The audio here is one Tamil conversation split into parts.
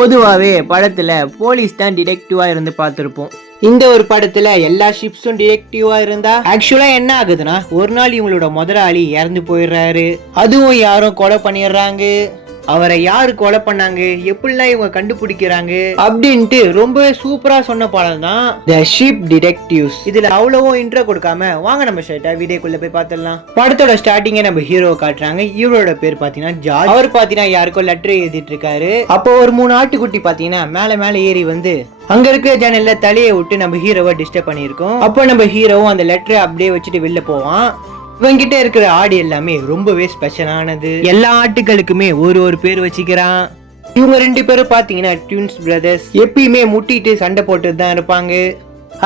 பொதுவாகவே படத்தில் போலீஸ் தான் டிடெக்டிவாக இருந்து பார்த்துருப்போம். இந்த ஒரு படத்தில் எல்லா ஷிப்ஸும் டிடெக்டிவாக இருந்தா ஆக்சுவலாக என்ன ஆகுதுன்னா, ஒரு நாள் இவங்களோட முதலாளி இறந்து போயிடுறாரு. அதுவும் யாரும் கொலை பண்ணிடுறாங்க. அவரை யாரு கொலை பண்ணாங்க, எப்படிலாம் இவங்க கண்டுபிடிக்கிறாங்க அப்படின்ட்டு ரொம்பவே சூப்பரா சொன்ன படம் தான் தி ஷிப் டிடெக்டிவ்ஸ். இதுல அவ்வளவும் இன்ட்ரோ கொடுக்காம வாங்க நம்ம ஸ்ட்ரைட்டா வீடியோக்குள்ள போய் பார்த்துடலாம். படத்தோட ஸ்டார்டிங்கே நம்ம ஹீரோ காட்டுறாங்க. ஹீரோட பேர் பாத்தீங்கன்னா ஜார்ஜ். அவர் பாத்தீங்கன்னா யாருக்கோ லெட்டர் எழுதிட்டு இருக்காரு. அப்போ ஒரு 3 ஆட்டுக்குட்டி பாத்தீங்கன்னா மேல ஏறி வந்து அங்க இருக்கிற ஜன்னல்ல தலையை விட்டு நம்ம ஹீரோவை டிஸ்டர்ப் பண்ணிருக்கோம். அப்போ நம்ம ஹீரோவும் அந்த லெட்டரை அப்படியே வச்சுட்டு வெளில போவான். இவங்கிட்ட இருக்கிற ஆடு எல்லாமே ரொம்பவே ஸ்பெஷலானது. எல்லா ஆட்டுகளுக்குமே ஒரு பேர் வச்சுக்கிறான். இவங்க 2 பேரும் பாத்தீங்கன்னா ட்வின்ஸ் பிரதர்ஸ். எப்பயுமே முட்டிட்டு சண்டை போட்டு தான் இருப்பாங்க.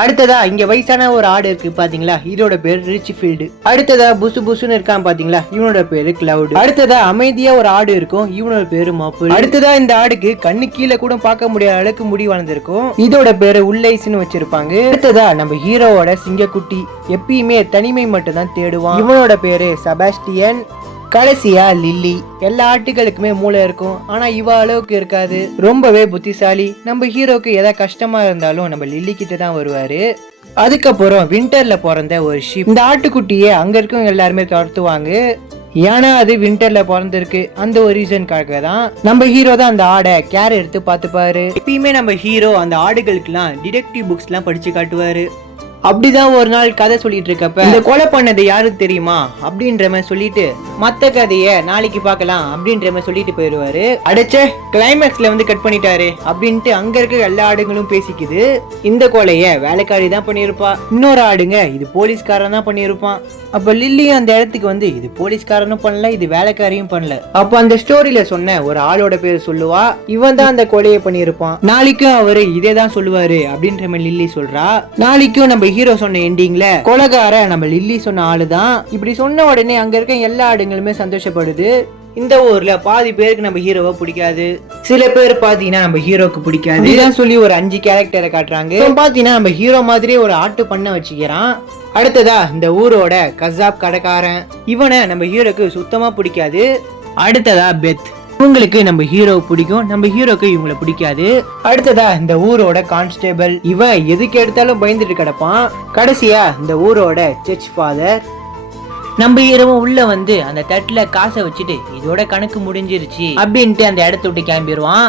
அடுத்ததா இங்க வயசான ஒரு ஆடு இருக்கு பாத்தீங்களா, இதோட பேர் ரிச்ஃபீல்டு. அடுத்ததா புசு புசுன்னு இருக்கான் பாத்தீங்களா, இவனோட பேரு கிளவுட். அடுத்ததா அமைதியா ஒரு ஆடு இருக்கும், இவனோட பேரு மாப்பு. அடுத்ததா இந்த ஆடுக்கு கண்ணு கீழே கூட பார்க்க முடியாத அளவுக்கு முடி வளர்ந்துருக்கும், இதோட பேரு உள்ளைஸ்னு வச்சிருப்பாங்க. அடுத்ததா நம்ம ஹீரோவோட சிங்கக்குட்டி எப்பயுமே தனிமை மட்டும் தான் தேடுவான், இவனோட பேரு செபாஸ்டியன். கடைசியா லில்லி. எல்லா ஆட்டுகளுக்குமே மூளை இருக்கும், ஆனா இவ அளவுக்கு இருக்காது, ரொம்பவே புத்திசாலி. நம்ம ஹீரோக்கு ஏதாவது கஷ்டமா இருந்தாலும் நம்ம லில்லி கிட்ட தான் வருவாரு. அதுக்கப்புறம் விண்டர்ல பிறந்த ஒரு ஷிப். இந்த ஆட்டுக்குட்டியே அங்க இருக்கவங்க எல்லாருமே துரத்துவாங்க, ஏன்னா அது விண்டர்ல பிறந்திருக்கு. அந்த ஒரு ரீசனுக்காக தான் நம்ம ஹீரோ தான் அந்த ஆடை கேர் எடுத்து பார்த்துப்பாரு. எப்பயுமே நம்ம ஹீரோ அந்த ஆடுகளுக்கெல்லாம் டிடெக்டிவ் புக்ஸ் எல்லாம் படிச்சு காட்டுவாரு. அப்படிதான் ஒரு நாள் கதை சொல்லிட்டு இருக்கப்ப இந்த கொலை பண்ணது யாருக்கு தெரியுமா அப்படின்ற மாதிரி சொல்லிட்டு மத்த கதைய நாளைக்கு பார்க்கலாம் அப்படின்ற மாதிரி சொல்லிட்டு போயிடுவாரு. அடைச்ச கிளைமேக்ஸ்ல வந்து கட் பண்ணிட்டாரு அப்படின்ட்டு அங்க இருக்க எல்லா ஆடுகளும் பேசிக்குது. இந்த கொலைய வேலைக்காரி தான் பண்ணிருப்பா, இன்னொரு ஆடுங்க இது போலீஸ்காரன் தான் பண்ணிருப்பான். அப்ப லில்லியும் அந்த இடத்துக்கு வந்து இது போலீஸ்காரனும் பண்ணல, இது வேலைக்காரியும் பண்ணல. அப்ப அந்த ஸ்டோரியில சொன்ன ஒரு ஆளோட பேர் சொல்லுவா, இவன் தான் அந்த கொலையை பண்ணிருப்பான், நாளைக்கும் அவரு இதே தான் சொல்லுவாரு அப்படின்ற மாதிரி லில்லி சொல்றா. நாளைக்கும் நம்ம ஹீரோ சொன்ன எண்டிங்ல கொலைகார நம்ம லில்லி சொன்ன ஆளுதான். இப்படி சொன்ன உடனே அங்க இருக்க எல்லா ஆடுங்களுமே சந்தோஷப்படுது. இந்த ஊர்ல பாதி பேருக்கு நம்ம ஹீரோவை பிடிக்காது, சில பேர் பாத்தீங்கன்னா நம்ம ஹீரோக்கு பிடிக்காது. இதான் சொல்லி ஒரு 5 கேரக்டரை காட்டுறாங்க. பாத்தீங்கன்னா நம்ம ஹீரோ மாதிரியே ஒரு ஆட்டு பண்ண வச்சுக்கிறான். அடுத்ததா இந்த ஊரோட கசாப் கடைக்காரன், இவனை நம்ம ஹீரோக்கு சுத்தமா பிடிக்காது. அடுத்ததா பெத், இவங்களுக்கு நம்ம ஹீரோ பிடிக்கும், நம்ம ஹீரோக்கு இவங்களை பிடிக்காது. அடுத்ததா இந்த ஊரோட கான்ஸ்டேபிள், இவன் எதுக்கு எடுத்தாலும் பயந்துட்டு கிடப்பான். கடைசியா இந்த ஊரோட சர்ச் ஃபாதர். நம்ம ஹீரோவும் உள்ள வந்து அந்த தட்டுல காசை வச்சுட்டு இதோட கணக்கு முடிஞ்சிருச்சு அப்படின்ட்டு அந்த இடத்த விட்டு கிளம்பிடுவான்.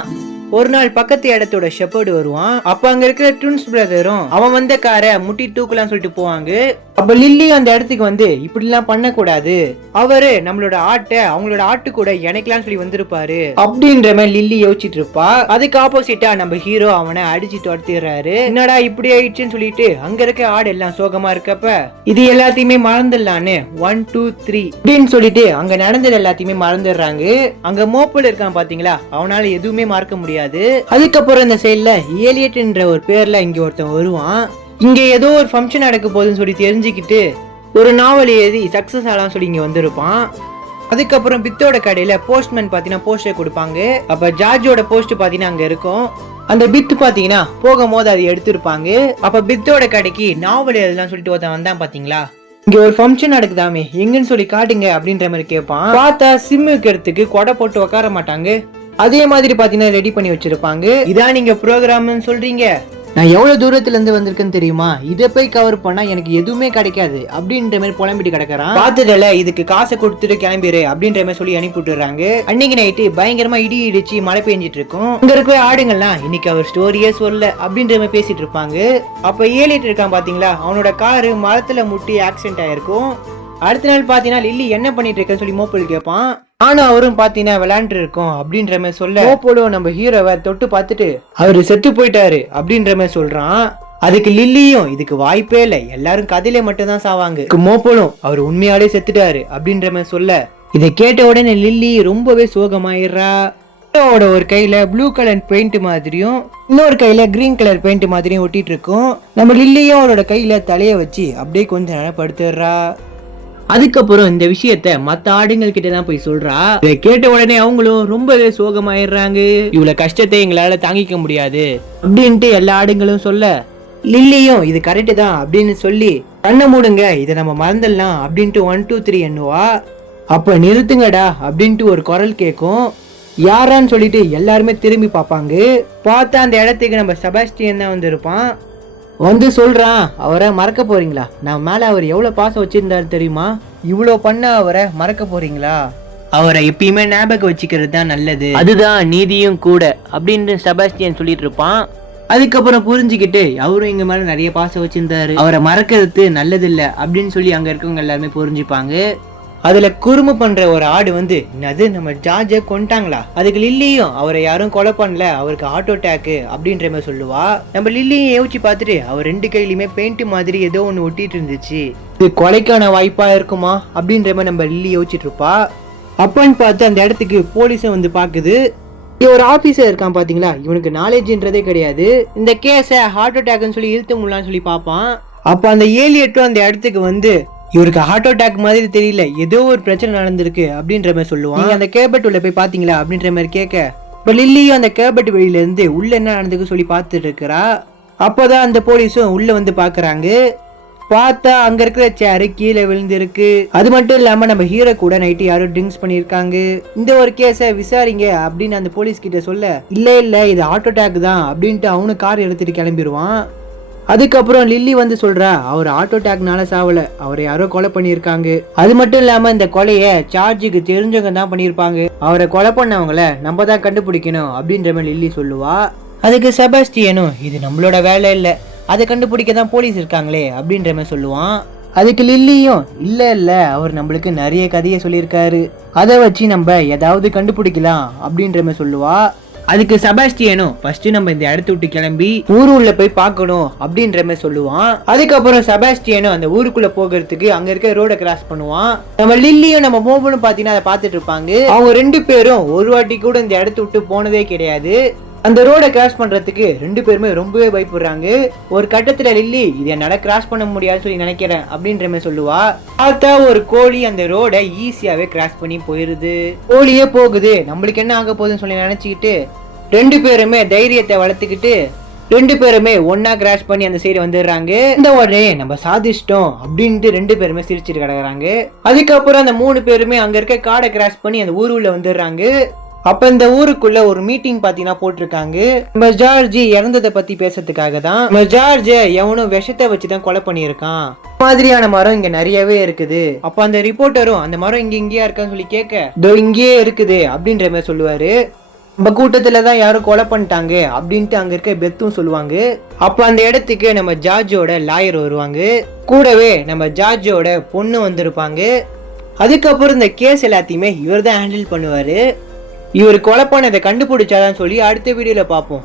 ஒரு நாள் பக்கத்து இடத்தோட ஷெப்பர்டு வருவான். அப்ப அங்க இருக்கிற ட்வின்ஸ் பிரதரும் அவன் வந்த காரை முட்டி தூக்கலாம் சொல்லிட்டு போவாங்க. அப்ப லில்லி அந்த இடத்துக்கு வந்து இப்படி எல்லாம் பண்ண கூடாது, அவரு நம்மளோட ஆட்டை அவங்களோட ஆட்டு கூட இணைக்கலாம் சொல்லி வந்திருப்பாரு அப்படின்ற மாதிரி லில்லி யோசிச்சுட்டு இருப்பா. அதுக்கு ஆப்போசிட்டா நம்ம ஹீரோ அவனை அடிச்சு துரத்திடுறாரு. என்னடா இப்படி ஆயிடுச்சுன்னு சொல்லிட்டு அங்க இருக்க ஆடு எல்லாம் சோகமா இருக்கப்ப இது எல்லாத்தையுமே மறந்துடலான்னு 1 2 3 அப்படின்னு சொல்லிட்டு அங்க நடந்தது எல்லாத்தையுமே மறந்துடுறாங்க. அங்க மோப்பல் இருக்கான் பாத்தீங்களா, அவனால எதுவுமே மறக்க முடியாது. அதுக்கப்புறம் இந்த சைட்ல ஏலியட்ன்ற ஒரு பேர்ல இங்க ஒருத்தன் வருவான். இங்க ஏதோ ஒரு ஃபங்க்ஷன் நடக்க போகுதுன்னு சொல்லி தெரிஞ்சுக்கிட்டு ஒரு நாவல் எழுதி சக்சஸ் ஆகலாம் சொல்லி இங்க வந்திருப்பான். அதுக்கப்புறம் பித்தோட கடையில போஸ்ட்மேன் பாத்தீங்கன்னா போஸ்டர் கொடுப்பாங்க. அப்ப ஜார்ஜோட போஸ்ட் பாத்தீங்கன்னா அங்க இருக்கும். அந்த பித்து பாத்தீங்கன்னா போகும்போது அதை எடுத்திருப்பாங்க. அப்ப பித்தோட கடைக்கு நாவல் எழுதலாம் சொல்லிட்டு ஒருத்தன் வந்தான் பாத்தீங்களா, இங்க ஒரு ஃபங்க்ஷன் நடக்குதாமே எங்கன்னு சொல்லி காட்டுங்க அப்படின்ற மாதிரி கேட்பான். பார்த்தா சிம் வைக்கிறதுக்கு கொடை போட்டு உட்கார மாட்டாங்க, அதே மாதிரி பாத்தீங்கன்னா ரெடி பண்ணி வச்சிருப்பாங்க. இதான் நீங்க ப்ரோக்ராம்னு சொல்றீங்க, நான் எவ்வளவு தூரத்துல இருந்து வந்திருக்கேன்னு தெரியுமா, இதை போய் கவர் பண்ணா எனக்கு எதுவுமே கிடைக்காது அப்படின்ற மாதிரி புலம்பிட்டு கிடக்குறான். பார்த்ததுல இதுக்கு காசை கொடுத்துட்டு கிளம்பிடு அப்படின்ற மாதிரி சொல்லி அனுப்பி விட்டுறாங்க. அன்னைக்கு நைட்டு பயங்கரமா இடி இடிச்சு மழை பெஞ்சிட்டு இருக்கும். இங்க இருக்கிற ஆடுங்கள்லாம் இன்னைக்கு அவர் ஸ்டோரியே சொல்ல அப்படின்ற மாதிரி பேசிட்டு இருப்பாங்க. அப்ப ஏலிட்டு இருக்கான் பாத்தீங்களா, அவனோட காரு மரத்துல முட்டி ஆக்சிடென்ட் ஆயிருக்கும். அடுத்த நாள் பாத்தீங்கன்னா லில்லி என்ன பண்ணிட்டு இருக்கேன்னு சொல்லி மோப்பல் கேட்பான். ஆனா அவரும் பாத்தீங்கன்னா விளையாண்டு இருக்கோம் அப்படின்ற மாதிரி சொல்ல மோப்பலும் நம்ம ஹீரோவை தொட்டு பார்த்துட்டு அவரு செத்து போயிட்டாரு அப்படின்ற மாதிரி சொல்றான். அதுக்கு லில்லியும் இதுக்கு வாய்ப்பே இல்லை, எல்லாரும் கதையில மட்டும் தான் சாவாங்க, மோப்பலும் அவர் உண்மையாலே செத்துட்டாரு அப்படின்ற மாதிரி சொல்ல இதை கேட்ட உடனே லில்லி ரொம்பவே சோகமாயிடுறா. ஒரு கையில ப்ளூ கலர் பெயிண்ட் மாதிரியும் இன்னொரு கையில கிரீன் கலர் பெயிண்ட் மாதிரியும் ஒட்டிட்டு இருக்கும். நம்ம லில்லியும் அவரோட கையில தலைய வச்சு அப்படியே கொஞ்ச நேரம் படுத்துடுறா. அதுக்கப்புறம் இந்த விஷயத்த மத்த ஆடுங்கள் கிட்ட தான் போய் சொல்றா. இதை கேட்ட உடனே அவங்களும் ரொம்பவே சோகமாயிடுறாங்க. இவ்வளவு கஷ்டத்தை எங்களால தாங்கிக்க முடியாது அப்படின்ட்டு எல்லா ஆடுங்களும் சொல்ல லில்லியும் இது கரெக்டு தான் அப்படின்னு சொல்லி கண்ணை மூடுங்க, இதை நம்ம மறந்துடலாம் அப்படின்ட்டு 1 2 3 எண்ணுவா. அப்ப நிறுத்துங்கடா அப்படின்ட்டு ஒரு குரல் கேட்கும். யாரான்னு சொல்லிட்டு எல்லாருமே திரும்பி பார்ப்பாங்க. பார்த்தா அந்த இடத்துக்கு நம்ம செபாஸ்டியன் தான் வந்திருப்பான். வந்து சொல்றான், அவரை மறக்க போறீங்களா? நான் மேல அவர் எவ்வளவு பாசம் வச்சிருந்தாரு தெரியுமா? இவ்வளோ பண்ண அவரை மறக்க போறீங்களா? அவரை எப்பயுமே ஞாபகம் வச்சுக்கிறது தான் நல்லது, அதுதான் நீதியும் கூட அப்படின்னு செபாஸ்டியன் சொல்லிட்டு இருப்பான். அதுக்கப்புறம் புரிஞ்சுக்கிட்டு அவரும் எங்க மேல நிறைய பாசம் வச்சிருந்தாரு, அவரை மறக்கிறது நல்லது இல்ல அப்படின்னு சொல்லி அங்க இருக்கவங்க எல்லாருமே புரிஞ்சுப்பாங்க. அதுல குறும்பு பண்ற ஒரு ஆடு வந்து, என்னது நம்ம ஜார்ஜை கொண்டாங்களா? அதுக்கு லில்லியும் அவரை யாரும் கொலை பண்ணல, அவருக்கு ஹார்ட் அட்டாக்கு அப்படின்ற மாதிரி சொல்லுவா. நம்ம லில்லியும் யோசிச்சு பார்த்துட்டு அவர் 2 கையிலுமே பெயிண்ட் மாதிரி ஏதோ ஒன்று ஒட்டிட்டு இருந்துச்சு, இது கொலைக்கான வாய்ப்பா இருக்குமா அப்படின்ற மாதிரி நம்ம லில்லி யோசிச்சுட்டு இருப்பா. அப்பன்னு பார்த்து அந்த இடத்துக்கு போலீஸும் வந்து பாக்குது. ஒரு ஆபீசர் இருக்கான் பாத்தீங்களா, இவனுக்கு நாலேஜ்ன்றதே கிடையாது. இந்த கேஸை ஹார்ட் அட்டாக்னு சொல்லி இழுத்து முடியலான்னு சொல்லி பார்ப்பான். அப்ப அந்த ஏலியட்டும் அந்த இடத்துக்கு வந்து, இவருக்கு ஹார்ட் அட்டாக் மாதிரி தெரியல, ஏதோ ஒரு பிரச்சனை நடந்திருக்கு அப்படின்ற மாதிரி சொல்லுவான். நீங்க அந்த கேபட் உள்ள போய் பாத்தீங்களா அப்படின்ற மாதிரி கேட்க, இப்ப லில்லியும் அந்த கேபட் வெளியில இருந்து உள்ள என்ன நடந்துக்கு சொல்லி பார்த்துட்டு இருக்கிறா. அப்போதான் அந்த போலீஸும் உள்ள வந்து பாக்குறாங்க. பார்த்தா அங்க இருக்கிற சேரு கீழே விழுந்திருக்கு. அது மட்டும் இல்லாம நம்ம ஹீரோ கூட நைட்டு யாரும் ட்ரிங்க்ஸ் பண்ணிருக்காங்க. இந்த ஒரு கேஸை விசாரிங்க அப்படின்னு அந்த போலீஸ் கிட்ட சொல்ல, இல்ல இது ஹார்ட் அட்டாக் தான் அப்படின்ட்டு அவனு கார் எடுத்துட்டு கிளம்பிடுவான். அதுக்கப்புறம் லில்லி வந்து சொல்றா, அவர் ஹார்ட் அட்டாக்னால சாவல, அவரை யாரோ கொலை பண்ணியிருக்காங்க. அது மட்டும் இல்லாம இந்த கொலையை சார்ஜுக்கு தெரிஞ்சவங்க தான் பண்ணியிருப்பாங்க, அவரை கொலை பண்ணவங்கள நம்ம தான் கண்டுபிடிக்கணும் அப்படின்ற மாதிரி லில்லி சொல்லுவா. அதுக்கு செபாஸ்டியனும், இது நம்மளோட வேலை இல்லை, அதை கண்டுபிடிக்க தான் போலீஸ் இருக்காங்களே அப்படின்ற மாதிரி சொல்லுவான். அதுக்கு லில்லியும், இல்ல அவர் நம்மளுக்கு நிறைய கதையை சொல்லியிருக்காரு, அதை வச்சு நம்ம ஏதாவது கண்டுபிடிக்கலாம் அப்படின்ற மாதிரி சொல்லுவா. அதுக்கு செபாஸ்டியனும், ஃபர்ஸ்ட் நம்ம இந்த இடத்த விட்டு கிளம்பி ஊரு உள்ள போய் பார்க்கணும் அப்படின்ற மாதிரி சொல்லுவான். அதுக்கப்புறம் செபாஸ்டியனும் அந்த ஊருக்குள்ள போகிறதுக்கு அங்க இருக்க ரோட கிராஸ் பண்ணுவான். நம்ம லில்லியும் நம்ம மோபனும் பாத்தீங்கன்னா அதை பார்த்துட்டு இருப்பாங்க. அவங்க 2 பேரும் ஒரு வாட்டி கூட இந்த இடத்த விட்டு போனதே கிடையாது. அந்த ரோட கிராஸ் பண்றதுக்கு 2 பேருமே ரொம்பவே பயப்படுறாங்க. ஒரு கட்டத்துல லில்லி, இது என்னால கிராஸ் பண்ண முடியாதுன்னு சொல்லி நினைக்கிறேன் அப்படின்ற மாதிரி சொல்லுவா. பார்த்தா ஒரு கோழி அந்த ரோட ஈஸியாவே கிராஸ் பண்ணி போயிருது. கோழியே போகுது, நம்மளுக்கு என்ன ஆக போகுதுன்னு சொல்லி நினைச்சுக்கிட்டு 2 பேருமே தைரியத்தை வளர்த்துக்கிட்டு 2 பேருமே ஒன்னா கிராஸ் பண்ணி அந்த சைடு வந்துடுறாங்க. இந்த உடனே நம்ம சாதிச்சிட்டோம் அப்படின்ட்டு 2 பேருமே சிரிச்சுட்டு கிடக்குறாங்க. அதுக்கப்புறம் அந்த 3 பேருமே அங்க இருக்க காடை கிராஸ் பண்ணி அந்த ஊருக்குள்ள வந்துடுறாங்க. அப்ப இந்த ஊருக்குள்ள ஒரு மீட்டிங் பாத்தீங்கன்னா போட்டிருக்காங்க. நம்ம ஜார்ஜ் இறந்ததை பத்தி பேசுறதுக்காக தான். நம்ம ஜார்ஜ் எவனும் விஷத்தை வச்சுதான் கொலை பண்ணியிருக்கான், மாதிரியான மரம் இங்க நிறையவே இருக்குது. அப்ப அந்த ரிப்போர்ட்டரும், அந்த மரம் இங்கேயா இருக்கான்னு சொல்லி கேட்க, இதோ இங்கேயே இருக்குது அப்படின்ற மாதிரி சொல்லுவாரு. நம்ம கூட்டத்துலதான் யாரும் கொலை பண்ணிட்டாங்க அப்படின்ட்டு அங்க இருக்க பெத்தும் சொல்லுவாங்க. அப்ப அந்த இடத்துக்கு நம்ம ஜார்ஜோட லாயர் வருவாங்க, கூடவே நம்ம ஜார்ஜோட பொண்ணு வந்திருப்பாங்க. அதுக்கப்புறம் இந்த கேஸ் எல்லாத்தையுமே இவர் தான் ஹேண்டில் பண்ணுவாரு. இவர் கொலை பண்ணதை கண்டுபிடிச்சாதான் சொல்லி அடுத்த வீடியோல பார்ப்போம்.